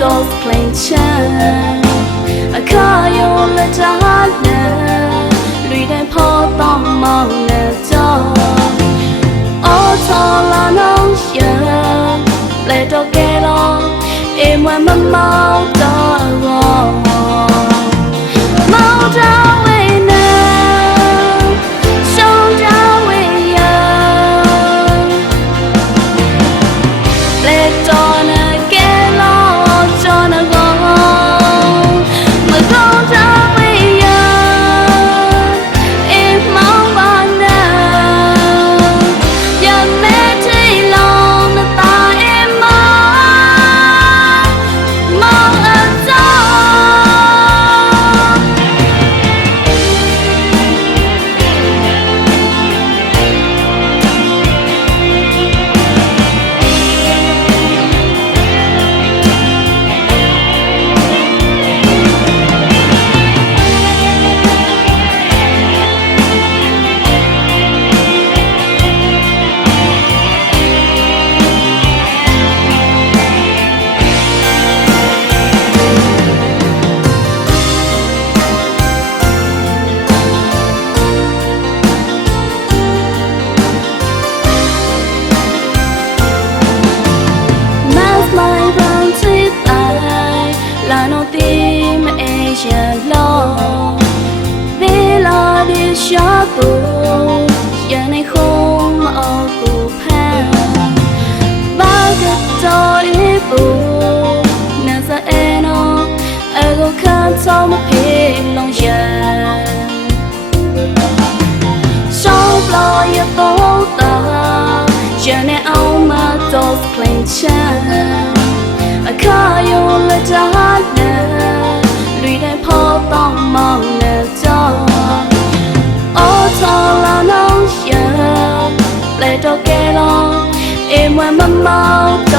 dos plain chan a kayo la jana lui den pho tong mong na jo o cho la no ya le do ke lo e mwa ma mau do go mau do we na so do we ya le do na ke lo cho na go ma go do we ya e mau ba na ya me ti long na ta e ma la no tim e lo ve la di sha tu ya nei khom o ku pha ba ga to e bu na sa e no e go kan so ma phe long ya so blo ya bo ta ya nei au ma dos plain chan a kayo la jana lui den pho tong mong na jo o cho la no ya le do ke lo e mwa ma mau